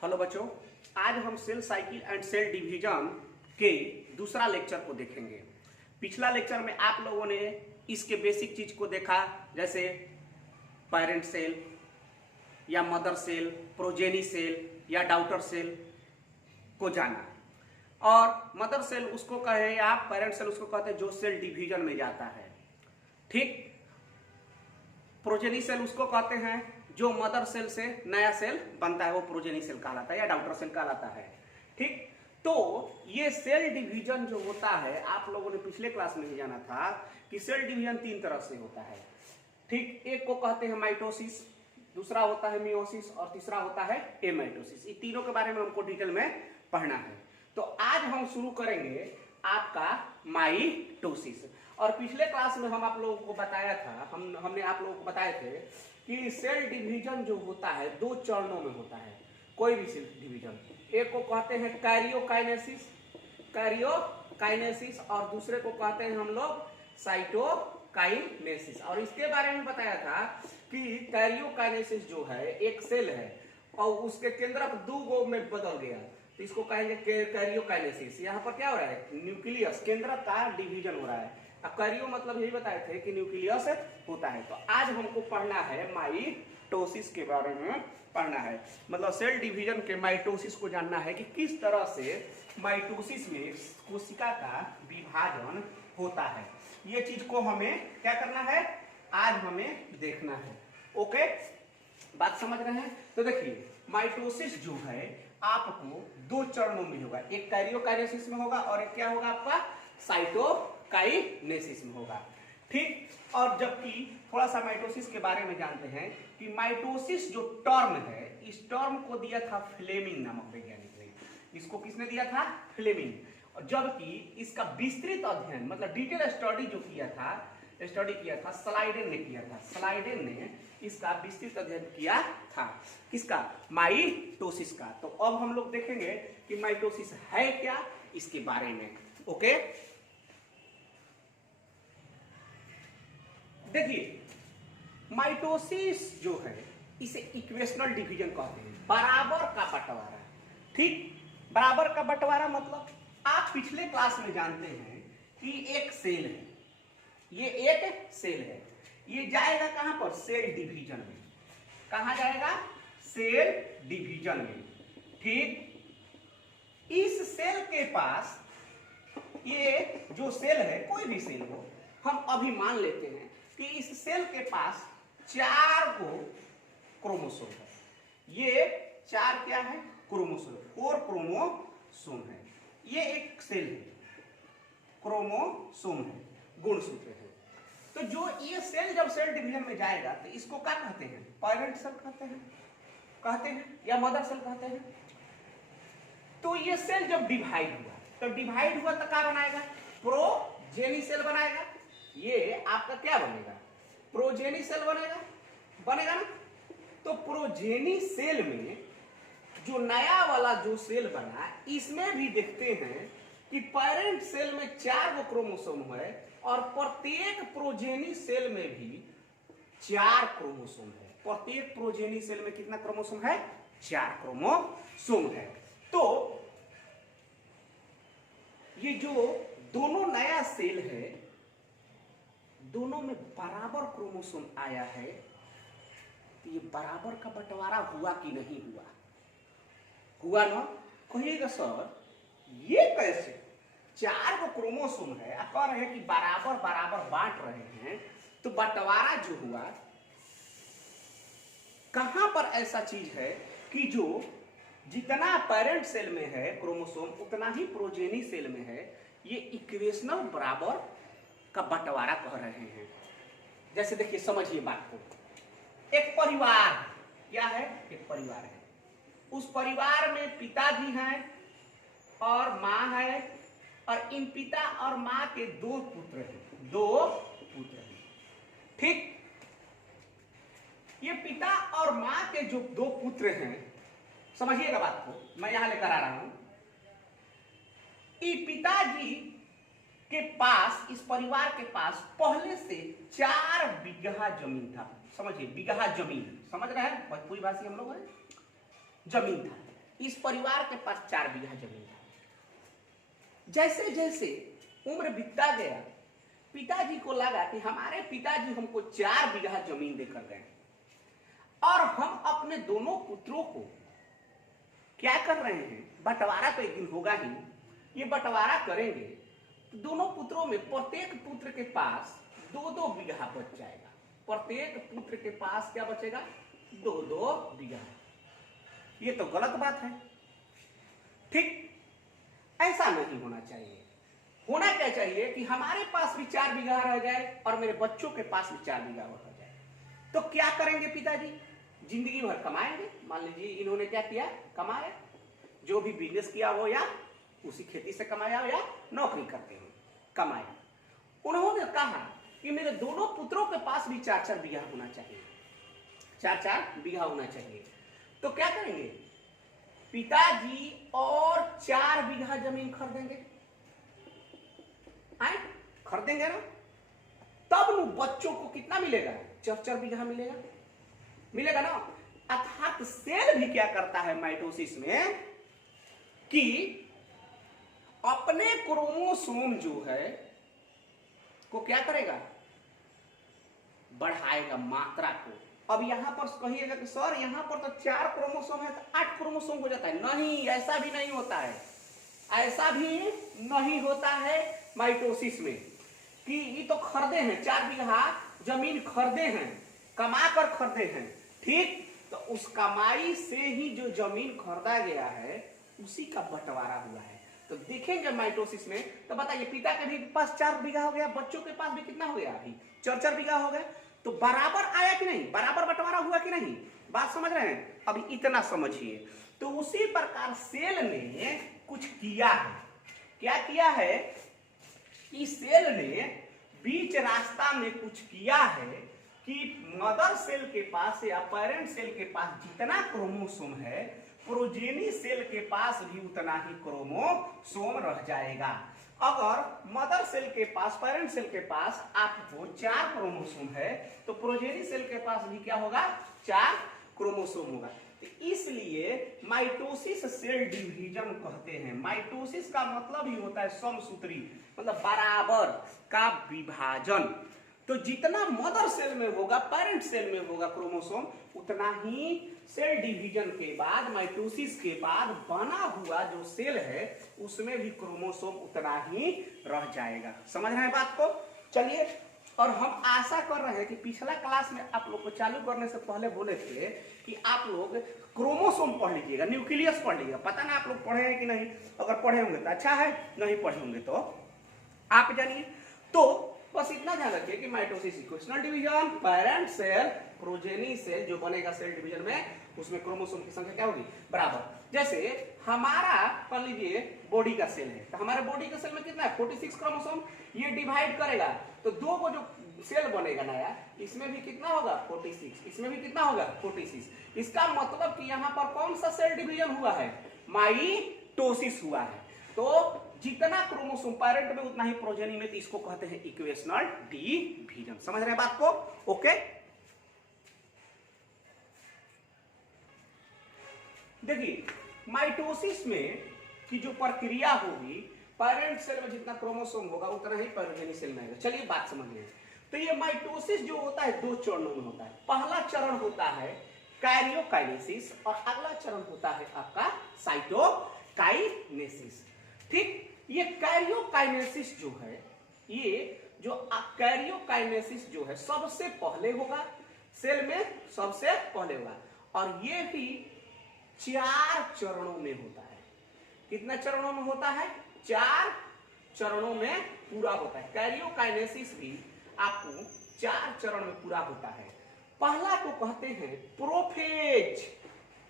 Hello बच्चों, आज हम cell cycle and cell division के दूसरा लेक्चर को देखेंगे। पिछला लेक्चर में आप लोगों ने इसके बेसिक चीज को देखा, जैसे पेरेंट सेल या मदर सेल, प्रोजेनी सेल या डाउटर सेल को जाना। और मदर सेल उसको कहे या पेरेंट सेल उसको कहते हैं जो सेल डिवीजन में जाता है, ठीक। प्रोजेनी सेल उसको कहते हैं जो मदर सेल से नया सेल बनता है, वो प्रोजेनी सेल कहलाता है या डाउटर सेल कहलाता है, ठीक। तो ये सेल डिवीजन जो होता है, आप लोगों ने पिछले क्लास में ही जाना था कि सेल डिवीजन तीन तरह से होता है, ठीक। एक को कहते हैं माइटोसिस, दूसरा होता है मियोसिस और तीसरा होता है एमाइटोसिस। इन तीनों के बारे में हमको डिटेल में पढ़ना है। तो आज हम शुरू करेंगे आपका माइटोसिस। और पिछले क्लास में हम आप लोगों को बताया था, हमने आप लोगों को बताए थे कि सेल डिवीजन जो होता है दो चरणों में होता है, कोई भी सेल डिवीजन। एक को कहते हैं कैरियोकाइनेसिस और दूसरे को कहते हैं हम लोग साइटोकाइनेसिस। और इसके बारे में बताया था कि कैरियोकाइनेसिस जो है एक सेल है और उसके केंद्रक दो गो में बदल गया, तो इसको कहेंगे कैरियोकाइनेसिस। यहाँ पर क्या हो रहा है, न्यूक्लियस केंद्रक का डिवीजन हो रहा है। अब कैरियो मतलब यही बताए थे कि न्यूक्लियस होता है। तो आज हमको पढ़ना है माइटोसिस के बारे में पढ़ना है, मतलब सेल डिवीजन के माइटोसिस को जानना है कि किस तरह से माइटोसिस में कोशिका का विभाजन होता है। ये चीज को हमें क्या करना है, आज हमें देखना है। ओके, बात समझ रहे हैं? तो देखिए, माइटोसिस जो है आपको दो चरणों में होगा, एक कैरियोकाइनेसिस में होगा और एक क्या होगा आपका साइटोकाइनेसिस में होगा, ठीक। और जबकि थोड़ा सा माइटोसिस के बारे में जानते हैं कि माइटोसिस जो टर्म है, इस टर्म को दिया था फ्लेमिंग नामक वैज्ञानिक ने। इसको किसने दिया था? फ्लेमिंग। और जबकि इसका विस्तृत अध्ययन मतलब डिटेल स्टडी जो किया था स्लाइडेन ने किया था। स्लाइडेन ने इसका विस्तृत अध्ययन किया था, किसका? माइटोसिस का। तो अब हम लोग देखेंगे कि माइटोसिस है क्या, इसके बारे में। ओके, देखिए, माइटोसिस जो है इसे इक्वेशनल डिवीजन कहते हैं, बराबर का बंटवारा, ठीक। बराबर का बंटवारा मतलब आप पिछले क्लास में जानते हैं कि एक सेल है, ये एक सेल है, ये जाएगा कहां पर? सेल डिवीजन में। कहां जाएगा? सेल डिवीजन में, ठीक। इस सेल के पास, ये जो सेल है, कोई भी सेल हो, हम अभी मान लेते हैं कि इस सेल के पास 4 गो क्रोमोसोम है। ये 4 क्या है? क्रोमोसोम, 4 क्रोमोसोम है। ये एक सेल है, क्रोमोसोम है, गुणसूत्र है। तो जो ये सेल जब सेल डिवीजन में जाएगा तो इसको क्या कहते हैं? पेरेंट सेल कहते हैं या मदर सेल कहते हैं। तो ये सेल जब डिवाइड हुआ तो क्या बनाएगा? प्रोजेनी सेल बनाएगा। ये आपका क्या बनेगा? प्रोजेनी सेल बनेगा ना। तो प्रोजेनी सेल में जो नया वाला जो सेल बना, इसमें भी देखते हैं कि पेरेंट सेल में 4 गो क्रोमोसोम है और प्रत्येक प्रोजेनी सेल में भी 4 क्रोमोसोम है। प्रत्येक प्रोजेनी सेल में कितना क्रोमोसोम है? 4 क्रोमोसोम है। तो ये जो दोनों नया सेल है, दोनों में बराबर क्रोमोसोम आया है, तो ये बराबर का बंटवारा हुआ कि नहीं हुआ? हुआ ना। कहिएगा सर ये कैसे? 4 गो क्रोमोसोम है, आप कह रहे हैं कि बराबर बांट रहे हैं, तो बंटवारा जो हुआ, कहां पर ऐसा चीज है कि जो जितना पेरेंट सेल में है क्रोमोसोम उतना ही प्रोजेनी सेल में है। ये इक्वेशनल बराबर का बंटवारा कह रहे हैं। जैसे देखिए, समझिए बात को। एक परिवार, क्या है? एक परिवार है। उस परिवार में पिता भी हैं और माँ है, और इन पिता और माँ के 2 पुत्र हैं, ठीक। ये पिता और माँ के जो 2 पुत्र हैं, समझिएगा बात को, मैं यहां लेकर आ रहा हूं। पिताजी के पास, इस परिवार के पास पहले से 4 बीघा जमीन था। समझिए, बीघा जमीन, समझ रहे हैं? भोजपुरी भाषी हम लोग हैं। जमीन था, इस परिवार के पास 4 बीघा जमीन था। जैसे जैसे उम्र बीतता गया, पिताजी को लगा कि हमारे पिताजी हमको 4 बीघा जमीन देकर गए और हम अपने दोनों पुत्रों को क्या कर रहे हैं, बंटवारा तो एक दिन होगा ही, ये बंटवारा करेंगे तो दोनों पुत्रों में प्रत्येक पुत्र के पास 2-2 बीघा बच जाएगा। प्रत्येक पुत्र के पास क्या बचेगा, 2-2 बीघा। ये तो गलत बात है, ठीक? ऐसा नहीं होना चाहिए। होना क्या चाहिए कि हमारे पास भी 4 बीघा रह जाए और मेरे बच्चों के पास भी 4 बीघा रह जाए। तो क्या करेंगे पिताजी, जिंदगी भर कमाएंगे। मान लीजिए इन्होंने क्या किया, कमाया, जो भी बिजनेस किया वो या उसी खेती से कमाया या नौकरी करते हुए कमाया। उन्होंने कहा कि मेरे दोनों पुत्रों के पास भी 4-4 बीघा होना चाहिए, 4-4 बीघा होना चाहिए। तो क्या करेंगे, पिताजी और 4 बीघा जमीन खरीदेंगे, खरीदेंगे ना, तब बच्चों को कितना मिलेगा, 4-4 बीघा मिलेगा, मिलेगा ना। अर्थात सेल भी क्या करता है माइटोसिस में कि अपने क्रोमोसोम जो है को क्या करेगा, बढ़ाएगा मात्रा को। अब यहां पर कहिएगा कि सर यहां पर तो 4 क्रोमोसोम है तो 8 क्रोमोसोम हो जाता है। नहीं, ऐसा भी नहीं होता है, ऐसा भी नहीं होता है माइटोसिस में कि ये तो खरीदे हैं, 4 बीघा जमीन खरीदे हैं, कमा कर खरीदे हैं, ठीक? तो उस कमाई से ही जो जमीन खरीदा गया है उसी का बंटवारा हुआ है। तो देखेंगे माइटोसिस में, तो बताइए पिता के भी पास 4 बीघा हो गया, बच्चों के पास भी कितना हो गया, अभी 4-4 बीघा हो गया। तो बराबर आया कि नहीं, बराबर बंटवारा हुआ कि नहीं, बात समझ रहे हैं? अभी इतना समझिए। तो उसी प्रकार सेल ने कुछ किया है। क्या किया है कि सेल ने बीच रास्ता में कुछ किया है कि मदर सेल के पास या पेरेंट सेल के पास जितना क्रोमोसोम है, प्रोजेनी सेल के पास भी उतना ही क्रोमोसोम रह जाएगा। अगर मदर सेल के पास, पेरेंट सेल के पास आपको 4 क्रोमोसोम है तो प्रोजेनी सेल के पास भी क्या होगा, 4 क्रोमोसोम होगा। तो इसलिए माइटोसिस सेल डिवीजन कहते हैं। माइटोसिस का मतलब ही होता है समसूत्री, मतलब बराबर का विभाजन। तो जितना मदर सेल में होगा, पेरेंट सेल में होगा क्रोमोसोम, उतना ही सेल डिवीजन के बाद, माइटोसिस के बाद बना हुआ जो सेल है उसमें भी क्रोमोसोम उतना ही रह जाएगा। समझ रहे हैं बात को? चलिए, और हम आशा कर रहे हैं कि पिछला क्लास में आप लोग को चालू करने से पहले बोले थे कि आप लोग क्रोमोसोम पढ़ लीजिएगा, न्यूक्लियस पढ़ लीजिएगा। पता ना आप लोग पढ़े हैं कि नहीं, अगर पढ़े होंगे तो अच्छा है, नहीं पढ़े होंगे तो आप जानिए। तो बस इतना ध्यान रखिए कि mitosis equational division, parent cell, progeny cell जो बनेगा सेल डिवीजन में, उसमें क्रोमोसोम की संख्या क्या होगी, बराबर। जैसे हमारा मान लीजिए बॉडी का सेल है, तो हमारे बॉडी के सेल में कितना है, 46 क्रोमोसोम। ये डिवाइड करेगा तो 2 को जो सेल बनेगा नया, इसमें भी कितना होगा, 46, इसमें भी कितना होगा, 46। इसका मतलब कि यहाँ पर कौन सा सेल डिवीजन हुआ है, माइटोसिस हुआ है। तो जितना क्रोमोसोम पेरेंट में उतना ही प्रोजेनी में, तो इसको कहते हैं इक्वेशनल डिवीजन। समझ रहे हैं बात को? ओके, देखिए माइटोसिस में की जो प्रक्रिया होगी, पेरेंट सेल में जितना क्रोमोसोम होगा उतना ही प्रोजेनी सेल में आएगा। चलिए बात समझिए। तो ये माइटोसिस जो होता है 2 चरणों में होता है। पहला चरण होता है कैरियोकाइनेसिस और अगला चरण होता है आपका साइटोकाइनेसिस, ठीक? ये कैरियोकाइनेसिस जो है, ये जो कैरियोकाइनेसिस जो है सबसे पहले होगा, सेल में सबसे पहले होगा, और ये भी 4 चरणों में होता है। कितना चरणों में होता है, 4 चरणों में पूरा होता है। कैरियोकाइनेसिस भी आपको 4 चरण में पूरा होता है। पहला को कहते हैं प्रोफेज,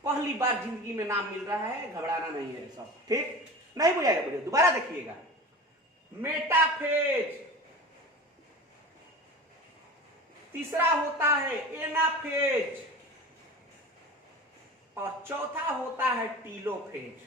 पहली बार जिंदगी में नाम मिल रहा है, घबराना नहीं है सब, ठीक? नहीं बुझाएगा, बुझे दोबारा देखिएगा। मेटाफेज, तीसरा होता है एनाफेज, और चौथा होता है टीलोफेज,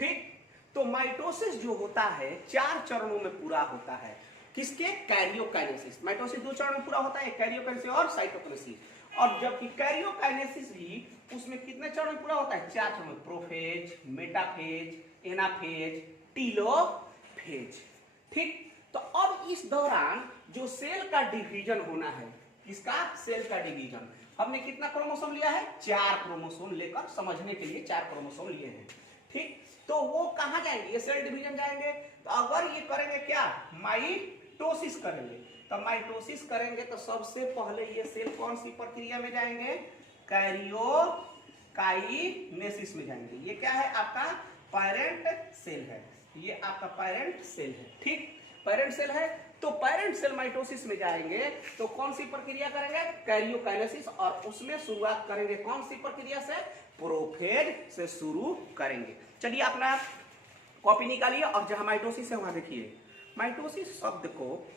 ठीक? तो माइटोसिस जो होता है 4 चरणों में पूरा होता है। किसके, कैरियोकाइनेसिस। माइटोसिस 2 चरण में पूरा होता है, कैरियोकाइनेसिस और साइटोकाइनेसिस। और जबकि कैरियोकाइनेसिस भी उसमें कितने चरण में पूरा होता है? 4 चरण में, प्रोफेज, मेटाफेज, एनाफेज, टीलोफेज। ठीक, तो अब इस दौरान जो सेल का डिवीजन होना है, इसका सेल का डिवीजन, हमने कितना क्रोमोसोम लिया है? 4 क्रोमोसोम लेकर, समझने के लिए 4 क्रोमोसोम लिए हैं। ठीक, तो वो कहां जाएंगे? ये सेल डिवीजन जाएंगे। तो अगर ये करेंगे क्या? माइटोसिस करेंगे। तो माइटोसिस करेंगे तो सबसे पहले ये सेल कौन सी प्रक्रिया में जाएंगे? कैरियोकाइनेसिस में जाएंगे। ये क्या है? आपका पेरेंट सेल है। ये आपका पेरेंट सेल है। ठीक, पेरेंट सेल है। तो पेरेंट सेल माइटोसिस में जाएंगे तो कौन सी प्रक्रिया करेंगे? कैरियोकाइनेसिस। और उसमें शुरुआत करेंगे कौन सी प्रक्रिया से? प्रोफेज से शुरू करेंगे। चलिए अपना कॉपी निकालिए और जहां माइटोसिस है वहां देखिए। माइटोसिस शब्द को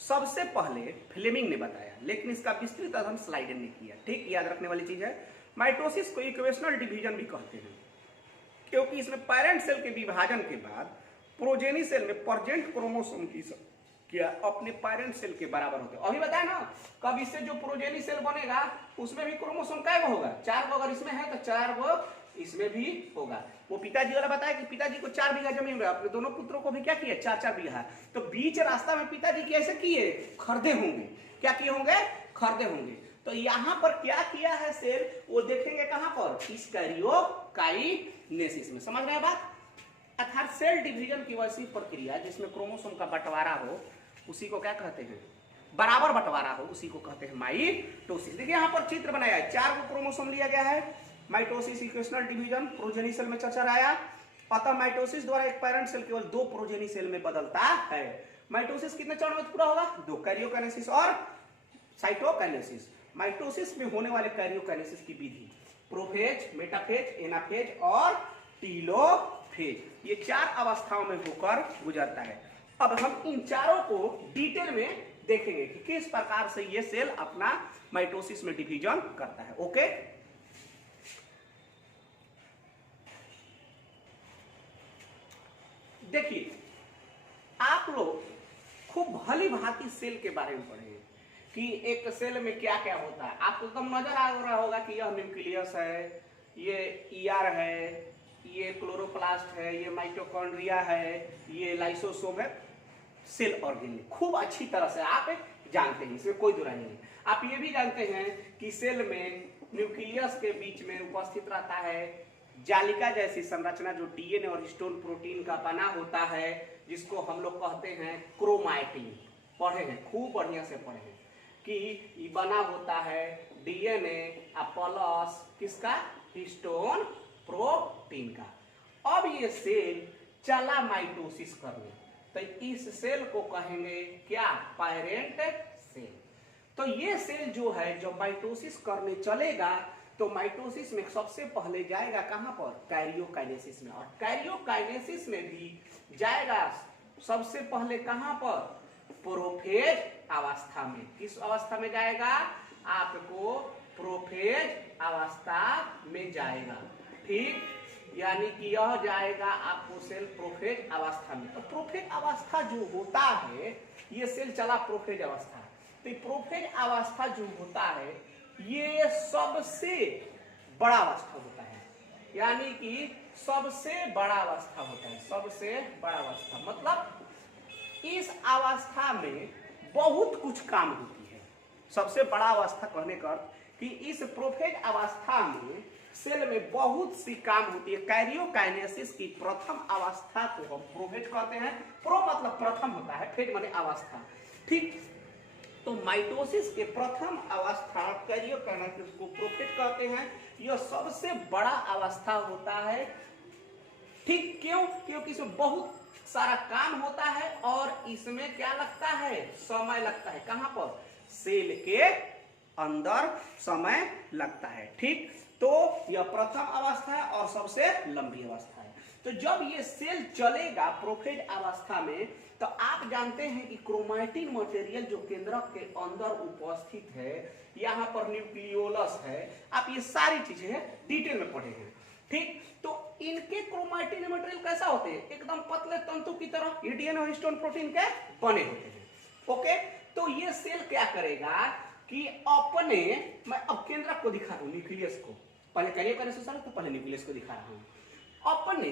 सबसे पहले फ्लेमिंग ने बताया, लेकिन इसका विस्तृत अध्ययन स्लाइडन ने किया। ठीक, याद रखने वाली चीज है। माइटोसिस को इक्वेशनल डिवीजन भी कहते हैं, क्योंकि इसमें पेरेंट सेल के विभाजन के बाद प्रोजेनी सेल में प्रेजेंट क्रोमोसोम की क्या अपने पेरेंट सेल के बराबर होते हैं। अभी बताया ना, कब इससे जो प्रोजेनी सेल बनेगा उसमें भी क्रोमोसोम कै गो होगा? 4 गो। अगर इसमें है तो 4 गो इसमें भी होगा। वो पिताजी वाला बताया कि पिताजी को 4 बीघा जमीन है, अपने दोनों पुत्रों को भी क्या किया? 4-4 बीघा। तो बीच रास्ता में पिताजी कैसे किए? खरीदे होंगे। क्या किए होंगे? खरीदे होंगे। तो यहाँ पर क्या किया है सेल, वो देखेंगे कहां पर? इस कैरियोकाइनेसिस में। समझ रहे हैं बात? अर्थात सेल डिवीजन की वैसी प्रक्रिया जिसमें क्रोमोसोम का बंटवारा हो, उसी को क्या कहते हैं? बराबर बंटवारा हो, उसी को कहते हैं माइटोसिस। देखिए यहाँ पर चित्र बनाया है, 4 गो क्रोमोसोम लिया गया है। Mitosis equational division progeny cell में चर्चा आया। अतः माइटोसिस द्वारा एक पेरेंट सेल केवल 2 प्रोजेनी सेल में बदलता है। माइटोसिस कितने चरण में पूरा होगा? 2, कैरियोकाइनेसिस और साइटोकाइनेसिस। माइटोसिस में होने वाले कैरियोकाइनेसिस की विधि प्रोफेज, मेटाफेज, एनाफेज और टीलोफेज, ये 4 अवस्थाओं में होकर गुजरता है। अब हम इन चारों को डिटेल में देखेंगे कि किस प्रकार से ये सेल अपना माइटोसिस में डिवीजन करता है। ओके, देखिए आप लोग खूब भली भांति सेल के बारे में पढ़े कि एक सेल में क्या क्या होता है। आपको एकदम नजर आ रहा होगा कि यह न्यूक्लियस है, ये ईआर है, ये क्लोरोप्लास्ट है, ये माइटोकॉन्ड्रिया है, ये लाइसोसोम है। सेल ऑर्गेनेल खूब अच्छी तरह से आप जानते हैं, इसमें कोई दुराई नहीं। आप ये भी जानते हैं कि सेल में न्यूक्लियस के बीच में उपस्थित रहता है जालिका जैसी संरचना जो डीएनए और हिस्टोन प्रोटीन का बना होता है, जिसको हम लोग कहते हैं क्रोमैटिन। पढ़े हैं, खूब बढ़िया से पढ़े हैं कि ये बना होता है डीएनए प्लस किसका? हिस्टोन प्रोटीन का। अब ये सेल चला माइटोसिस करने, तो इस सेल को कहेंगे क्या? Parent cell. तो ये सेल जो है जब माइटोसिस करने चलेगा तो माइटोसिस में सबसे पहले जाएगा कहां पर? कैरियोकाइनेसिस में। और कैरियोकाइनेसिस में भी जाएगा सबसे पहले कहां पर? प्रोफेज अवस्था में। किस अवस्था में जाएगा? आपको प्रोफेज अवस्था में जाएगा। ठीक, यानी कि यह जाएगा आपको सेल प्रोफेज अवस्था में। तो प्रोफेज अवस्था जो होता है, ये सेल चला प्रोफेज अवस्था। तो प्रोफेज अवस्था जो होता है ये सबसे बड़ा अवस्था होता है, यानी कि सबसे बड़ा अवस्था होता है। सबसे बड़ा अवस्था मतलब इस अवस्था में बहुत कुछ काम होती है। सबसे बड़ा अवस्था कहने का कि इस प्रोफेज अवस्था में सेल में बहुत सी काम होती है। कैरियोकाइनेसिस की प्रथम अवस्था को हम प्रोफेज कहते हैं। प्रो मतलब प्रथम होता है, फेज माने अवस्था। ठीक, तो माइटोसिस के प्रथम अवस्था कैरियोकाइनेसिस को प्रोफेज कहते हैं। यह सबसे बड़ा अवस्था होता है। ठीक, क्यों? क्योंकि इसमें बहुत सारा काम होता है और इसमें क्या लगता है? समय लगता है। कहां पर? सेल के अंदर समय लगता है। ठीक, तो यह प्रथम अवस्था है और सबसे लंबी अवस्था है। तो जब ये सेल चलेगा प्रोफेज अवस्था में, तो आप जानते हैं कि क्रोमैटिन मटेरियल जो केंद्रक के अंदर उपस्थित है, यहाँ पर न्यूक्लियोलस है, आप ये सारी चीजें डिटेल में पढ़े हैं। ठीक, तो इनके क्रोमैटिन मटेरियल कैसा होते हैं? एकदम पतले तंतु की तरह, डीएनए और हिस्टोन प्रोटीन के बने होते हैं। ओके, तो ये सेल क्या करेगा कि अपने, मैं अब केंद्रक को दिखा रहा हूं, न्यूक्लियस को, पहले करिए करने से तो पहले न्यूक्लियस को दिखा रहा हूं। अपने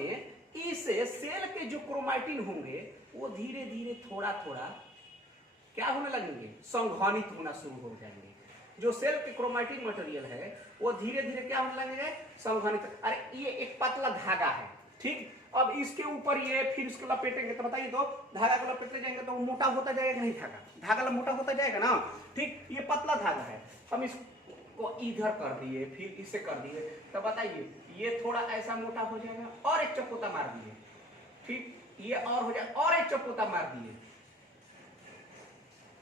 इस सेल के जो क्रोमैटिन होंगे वो धीरे धीरे थोड़ा थोड़ा क्या होने लगेंगे, संघनित होना शुरू हो जाएंगे। जो सेल के क्रोमैटिन मटेरियल है वो धीरे धीरे क्या होने लगेंगे, संघनित। अरे ये एक पतला धागा है, ठीक, अब इसके ऊपर ये फिर इसको लपेटेंगे तो बताइए, तो धागा को लपेटते जाएंगे तो मोटा होता जाएगा नहीं, धागा मोटा होता जाएगा ना, ठीक। ये पतला धागा है, हम इसको इधर कर दिए फिर इसे कर दिए तो बताइए ये थोड़ा ऐसा मोटा हो जाएगा, और एक चपोता मार दिए, ठीक, ये और हो जाए, और एक चपोता मार दिए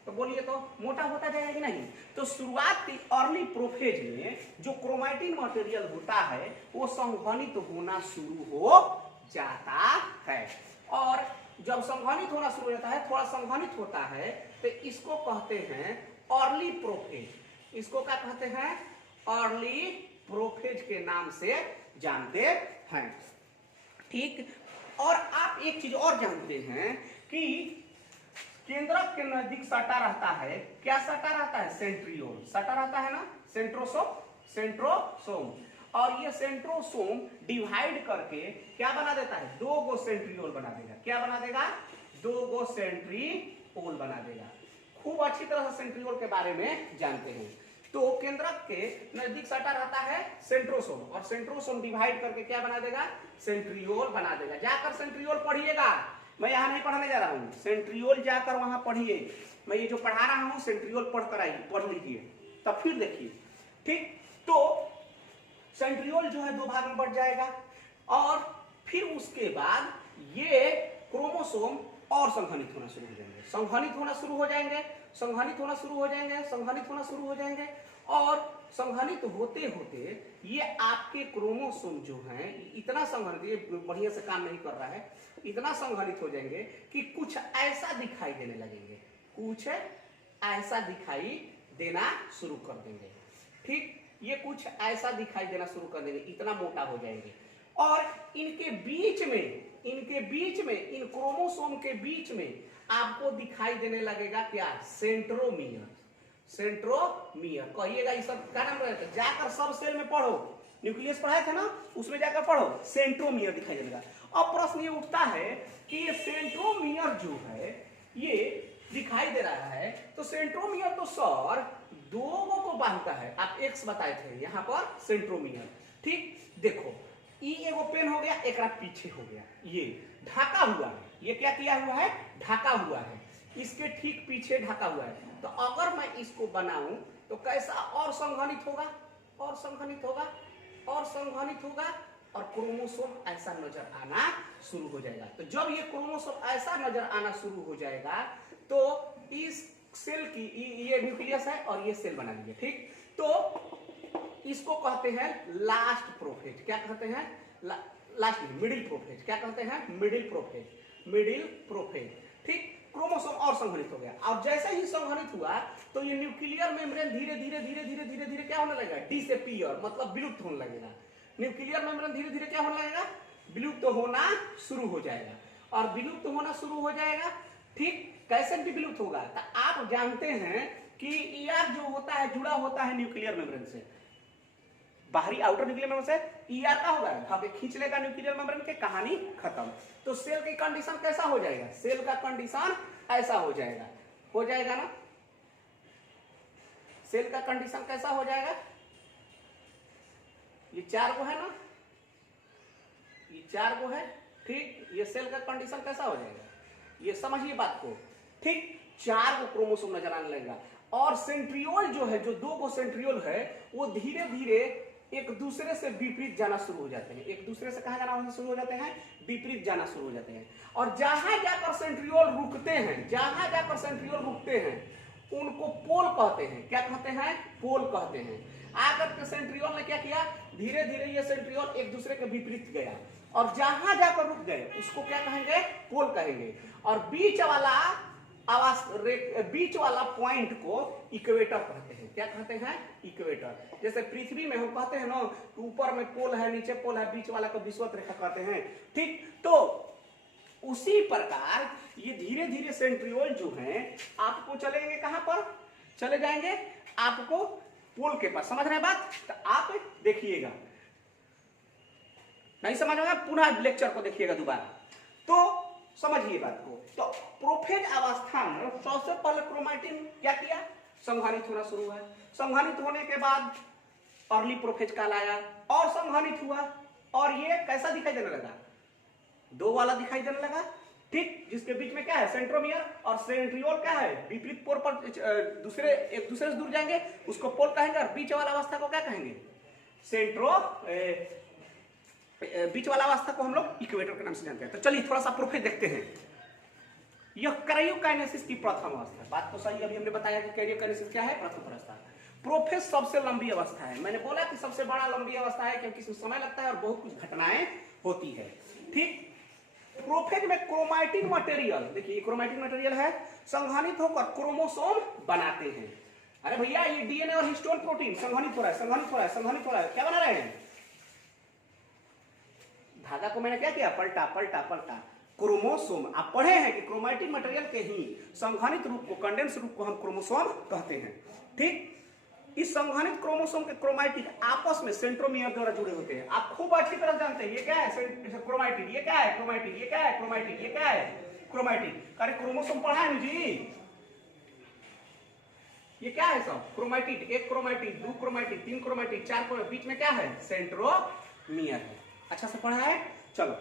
तो बोलिए तो मोटा होता जाएगा कि नहीं। तो शुरुआती अर्ली प्रोफेज में जो क्रोमैटिन मटेरियल होता है वो संघनित होना शुरू हो जाता है, और जब संघनित होना शुरू हो जाता है, थोड़ा संघनित होता है, तो इसको कहते हैं अर्ली प्रोफेज। इसको क्या कहते हैं, अर्ली प्रोफेज के नाम से जानते हैं, ठीक। और आप एक चीज और जानते हैं कि केंद्रक के नजदीक सटा रहता है, क्या सटा रहता है, सेंट्रियोल सटा रहता है ना, सेंट्रोसोम, और ये सेंट्रोसोम डिवाइड करके क्या बना देता है, 2 गो सेंट्रियोल बना देगा। क्या बना देगा, 2 गो सेंट्रियोल बना देगा। खूब अच्छी तरह से सेंट्रियोल के बारे में जानते हैं। तो केंद्रक के नजदीक सटा रहता है सेंट्रोसोम, और सेंट्रोसोम डिवाइड करके क्या बना देगा, सेंट्रियोल बना देगा। जाकर सेंट्रियोल पढ़िएगा, मैं यहाँ नहीं पढ़ाने जा रहा हूँ, सेंट्रियोल जाकर वहां पढ़िए। मैं ये जो पढ़ा रहा हूँ सेंट्रियोल पढ़कर आइए, पढ़ लीजिए, तब फिर देखिए, ठीक। तो सेंट्रियोल जो है 2 भाग में बढ़ जाएगा, और फिर उसके बाद ये क्रोमोसोम और संघनित होना शुरू हो जाएंगे, संघनित होना शुरू हो जाएंगे, संघनित होना शुरू हो जाएंगे, संघनित होना शुरू हो जाएंगे, और संघनित होते होते ये आपके क्रोमोसोम जो हैं इतना संघनित, ये बढ़िया से काम नहीं कर रहा है, इतना संघनित हो जाएंगे कि कुछ ऐसा दिखाई देने लगेंगे, कुछ ऐसा दिखाई देना शुरू कर देंगे, ठीक। ये कुछ ऐसा दिखाई देना शुरू कर देंगे, इतना मोटा हो जाएंगे, और इनके बीच में इन क्रोमोसोम के बीच में आपको दिखाई देने लगेगा क्या, सेंट्रोमियर। सेंट्रोमियर कहिएगा, ये सब क्या नाम रहता है, जाकर सब सेल में पढ़ो, न्यूक्लियस पढ़ाए थे ना, उसमें जाकर पढ़ो, सेंट्रोमियर दिखाई देगा। अब प्रश्न ये उठता है कि ये सेंट्रोमियर जो है ये दिखाई दे रहा है, तो सेंट्रोमियर तो सर 2 को बांधता है, आप एक्स बताए थे यहाँ पर सेंट्रोमियर, ठीक। देखो ये एगो पेन हो गया, एक पीछे हो गया, ये ढका हुआ है, ये क्या किया हुआ है, ढका हुआ है, इसके ठीक पीछे ढका हुआ है। तो अगर मैं इसको बनाऊं तो कैसा और संघनित होगा, और संघनित होगा, और संघनित होगा, और क्रोमोसोम ऐसा नजर आना शुरू हो जाएगा। तो जब ये क्रोमोसोम ऐसा नजर आना शुरू हो जाएगा तो इस सेल की, ये न्यूक्लियस है और ये सेल बना लीजिए, ठीक। तो इसको कहते हैं लास्ट प्रोफेज। क्या कहते हैं, लास्ट मिडिल प्रोफेज। क्या कहते हैं, मिडिल प्रोफेज, ठीक। क्रोमोसोम और संघनित हो गया, और जैसे ही संघनित हुआ तो ये न्यूक्लियर मेम्ब्रेन धीरे धीरे क्या होने लगेगा, डिसअपीयर, मतलब विलुप्त होने लगेगा। न्यूक्लियर मेम्ब्रेन धीरे धीरे क्या होने लगेगा, विलुप्त होना शुरू हो जाएगा, और विलुप्त होना शुरू हो जाएगा, ठीक। कैसे विलुप्त होगा, तो आप जानते हैं कि ईआर जो होता है जुड़ा होता है न्यूक्लियर मेम्ब्रेन से, बाहरी आउटर न्यूक्लियर मेम्ब्रेन से ईआर का होगा, अब खींच लेगा न्यूक्लियर मेम्ब्रेन के, कहानी खत्म। तो सेल की कंडीशन कैसा हो जाएगा, सेल का कंडीशन ऐसा हो जाएगा ना, सेल का कंडीशन कैसा हो जाएगा, ये 4 गो है ना, ये 4 गो है, ठीक। ये सेल का कंडीशन कैसा हो जाएगा, ये समझिए बात को, ठीक। 4 गो क्रोमोसोम नजर आने लगेगा, और सेंट्रियोल जो है, जो 2 गो सेंट्रियोल है वो धीरे धीरे एक दूसरे से विपरीत जाना शुरू हो जाते हैं, एक दूसरे से कहां जाना शुरू हो जाते हैं, विपरीत जाना शुरू हो जाते हैं। और जहां जाकर सेंट्रियोल रुकते हैं, उनको पोल कहते हैं। क्या कहते हैं, पोल कहते हैं। आकर के सेंट्रियोल ने क्या किया, धीरे धीरे ये सेंट्रियोल एक दूसरे के विपरीत गया, और जहां जाकर रुक गए उसको क्या कहेंगे, पोल कहेंगे। और बीच वाला पॉइंट को इक्वेटर कहते हैं। क्या कहते हैं, इक्वेटर। जैसे पृथ्वी में हम कहते हैं ना, ऊपर में पोल है, नीचे पोल है, बीच वाला को विषुवत रेखा कहते हैं, ठीक। तो उसी प्रकार ये धीरे धीरे सेंट्रियोल जो है आपको चलेंगे, कहां पर चले जाएंगे, आपको पोल के पास, समझ रहे हैं बात? तो आप देखिएगा, नहीं समझ में आया पुनः लेक्चर को देखिएगा दोबारा तो समझिए बात को। तो प्रोफेज अवस्था में सबसे पहले क्रोमैटिन क्या किया, संघनित होना शुरू हुआ। संघनित होने के बाद अर्ली प्रोफेज कहलाया और संघनित हुआ और ये कैसा दिखाई देने लगा, दो वाला दिखाई देने लगा, ठीक, जिसके बीच में क्या है सेंट्रोमियर और सेंट्रियोल क्या है विपरीत पोल पर दूसरे एक दूसरे से दूर जाएंगे, उसको पोल कहेंगे और बीच वाला अवस्था को क्या कहेंगे, बीच वाला अवस्था को हम लोग इक्वेटर के नाम से जानते हैं। तो चलिए थोड़ा सा प्रोफेज देखते हैं। यह कैरियोकाइनेसिस की प्रथम अवस्था, बात तो सही, अभी हमने बताया कि कैरियोकाइनेसिस क्या है, प्रथम अवस्था। प्रोफेज सबसे लंबी अवस्था है, मैंने बोला कि सबसे बड़ा लंबी अवस्था है क्योंकि इसमें समय लगता है और बहुत कुछ घटनाएं होती है, ठीक। प्रोफेज में क्रोमैटिन मटेरियल, देखिए क्रोमैटिन मटेरियल है, संघनित होकर क्रोमोसोम बनाते हैं। अरे भैया ये डीएनए और हिस्टोन प्रोटीन संघनित हो रहा है, संघनित हो रहा है, संघनित हो रहा है, क्या बना रहे हैं, धागा को मैंने क्या किया, पलटा पलटा पलटा, क्रोमोसोम। आप पढ़े हैं कि क्रोमैटिन मटेरियल के ही संघनित रूप को, कंडेंस रूप को हम क्रोमोसोम कहते हैं, ठीक। इस संघनित क्रोमोसोम के क्रोमैटिन आपस में सेंट्रोमियर द्वारा जुड़े होते हैं। आप खूब अच्छी तरह जानते हैं ये क्या है क्रोमैटिन, ये क्या है क्रोमैटिन, ये क्या है क्रोमैटिन, ये क्या है क्रोमैटिन। अरे क्रोमोसोम पढ़ा है जी, ये क्या है सब क्रोमैटिन, एक क्रोमैटिन, दो क्रोमैटिन, तीन क्रोमैटिन, चार क्रोमैटिन, बीच में क्या है सेंट्रोमियर है। अच्छा से पढ़ा है। चलो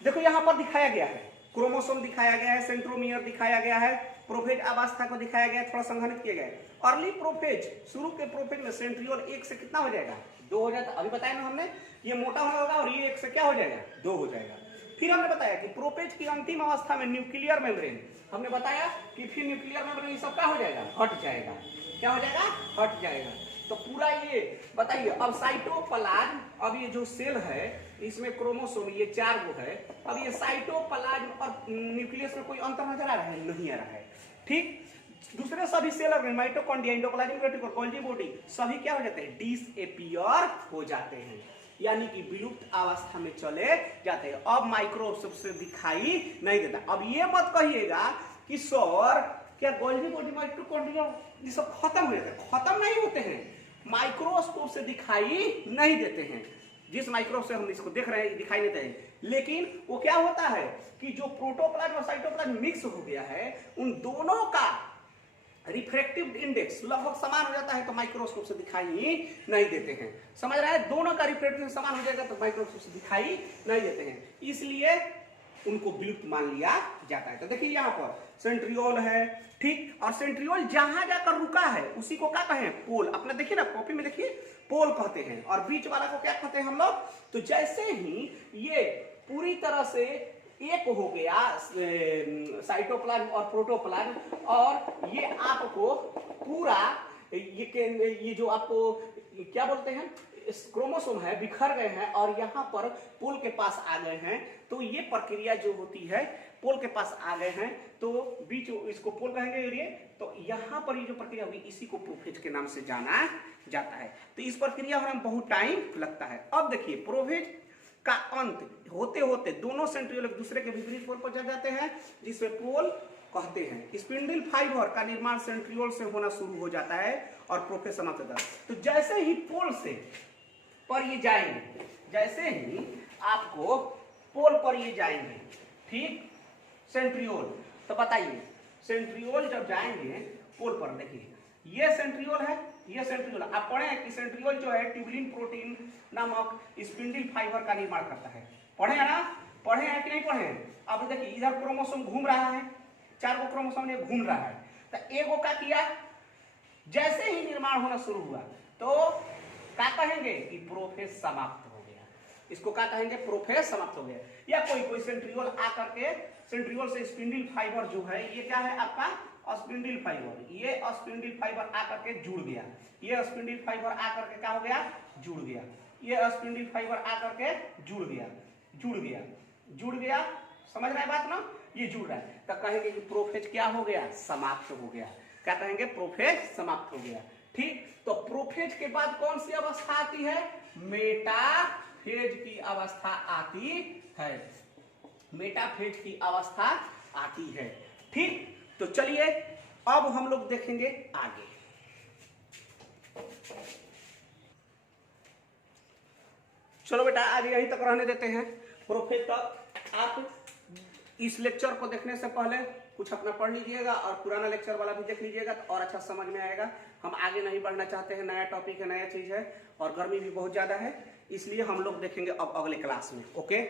देखो यहां पर दिखाया गया है, क्रोमोसोम दिखाया गया है, सेंट्रोमियर दिखाया गया है, प्रोफेज अवस्था को दिखाया गया है, थोड़ा संघनित किया गया है। अर्ली प्रोफेज, शुरू के प्रोफेज में सेंट्रियोल एक से कितना हो जाएगा, दो हो जाता, अभी बताया ना हमने, ये मोटा होगा और ये एक से क्या हो जाएगा, दो हो जाएगा। फिर हमने बताया कि प्रोफेज की अंतिम अवस्था में न्यूक्लियर मेम्ब्रेन, हमने बताया कि फिर न्यूक्लियर मेम्ब्रेन ये सब क्या हो जाएगा, हट जाएगा, क्या हो जाएगा, हट जाएगा। तो पूरा ये बताइए, अब साइटोप्लाज्म, अब ये जो सेल है इसमें क्रोमोसोम ये चार गो है, अब ये साइटोप्लाज्म और न्यूक्लियस में कोई अंतर नजर आ रहा है, नहीं आ रहा है, ठीक। दूसरे सभी cell organ, mitochondria, endoplasmic reticulum, Golgi body, सभी क्या हो जाते हैं, डिसएपियर हो जाते हैं, यानी कि विलुप्त अवस्था में चले जाते हैं। अब माइक्रोब सबसे दिखाई नहीं देता। अब ये मत कहिएगा कि सर क्या गोल्गी बॉडी, माइटोकॉन्ड्रिया ये सब खत्म हो जाते हैं, खत्म नहीं होते हैं, माइक्रोस्कोप से दिखाई नहीं देते हैं। जिस माइक्रोब से हम इसको देख रहे हैं दिखाई देते हैं, लेकिन वो क्या होता है कि जो प्रोटोप्लाज्म और साइटोप्लाज्म मिक्स हो गया है, उन दोनों का रिफ्रैक्टिव इंडेक्स लगभग समान हो जाता है, तो माइक्रोस्कोप से दिखाई नहीं देते हैं। समझ रहा है, दोनों का रिफ्रैक्टिव समान हो जाएगा तो माइक्रोस्कोप से दिखाई नहीं देते हैं, इसलिए उनको विलुप्त मान लिया जाता है। तो देखिए यहाँ पर सेंट्रियोल है, ठीक, और सेंट्रियोल जहां जाकर रुका है उसी को क्या कहें, पोल। अपने देखिए ना कॉपी में देखिए, पोल कहते हैं, और बीच वाला को क्या कहते हैं हम लोग। तो जैसे ही ये पूरी तरह से एक हो गया साइटोप्लाज्म और प्रोटोप्लाज्म, और ये आपको पूरा ये जो आपको क्या बोलते हैं क्रोमोसोम है बिखर गए हैं और यहाँ पर पोल के पास आ गए हैं, तो ये प्रक्रिया जो होती है पोल के पास आ गए हैं, तो बीच इसको पोल कहेंगे, ये तो यहाँ पर ये जो प्रक्रिया होगी इसी को प्रोफेज के नाम से जाना जाता है। तो इस प्रक्रिया में बहुत टाइम लगता है। अब देखिए प्रोफेज का अंत होते होते दोनों सेंट्रियोल एक दूसरे के विपरीत पोल पर चल जाते हैं, जिससे पोल कहते हैं। स्पिंडल फाइबर का निर्माण सेंट्रियोल से होना शुरू हो जाता है और प्रोफेज समाप्त होता है। तो जैसे ही पोल से पर ये जाएंगे, जैसे ही आपको पोल पर ये जाएंगे, ठीक, सेंट्रियोल, तो बताइए सेंट्रियोल जब जाएंगे पोल पर, देखिए ये सेंट्रियोल है, ये सेंट्रियोल, आप पढ़े हैं कि सेंट्रियोल जो है ट्यूबुलिन प्रोटीन नामक स्पिंडल फाइबर का निर्माण करता है, पढ़े हैं ना, पढ़े हैं कि नहीं पढ़े हैं। अब देखिए इधर क्रोमोसोम घूम रहा है, चार गो क्रोमोसोम ये घूम रहा है, तो एगो का किया, जैसे ही निर्माण होना शुरू हुआ तो क्या कहेंगे कि प्रोफेज समाप्त हो गया, इसको क्या कहेंगे, प्रोफेज समाप्त हो गया। या कोई सेंट्रियोल आकर के, सेंट्रियोल से स्पिंडल फाइबर जो है ये क्या है आपका स्पिंडल फाइबर, ये स्पिंडल फाइबर आकर के जुड़ गया, ये स्पिंडल फाइबर आकर के क्या हो गया, जुड़ गया, ये स्पिंडल फाइबर आकर के जुड़ गया, जुड़ गया, जुड़ गया, समझ रहे हैं बात ना, ये जुड़ रहा है, तो कहेंगे कि प्रोफेज क्या हो गया, समाप्त हो गया। क्या कहेंगे, प्रोफेज समाप्त हो गया, ठीक। तो प्रोफेज के बाद कौन सी अवस्था आती है, मेटाफेज की अवस्था आती है, मेटाफेज की अवस्था आती है, ठीक। तो चलिए अब हम लोग देखेंगे आगे। चलो बेटा आज यहीं तक रहने देते हैं। प्रोफेसर आप इस लेक्चर को देखने से पहले कुछ अपना पढ़ लीजिएगा और पुराना लेक्चर वाला भी देख लीजिएगा तो और अच्छा समझ में आएगा। हम आगे नहीं बढ़ना चाहते हैं, नया टॉपिक है, नया चीज है और गर्मी भी बहुत ज्यादा है, इसलिए हम लोग देखेंगे अब अगले क्लास में। ओके।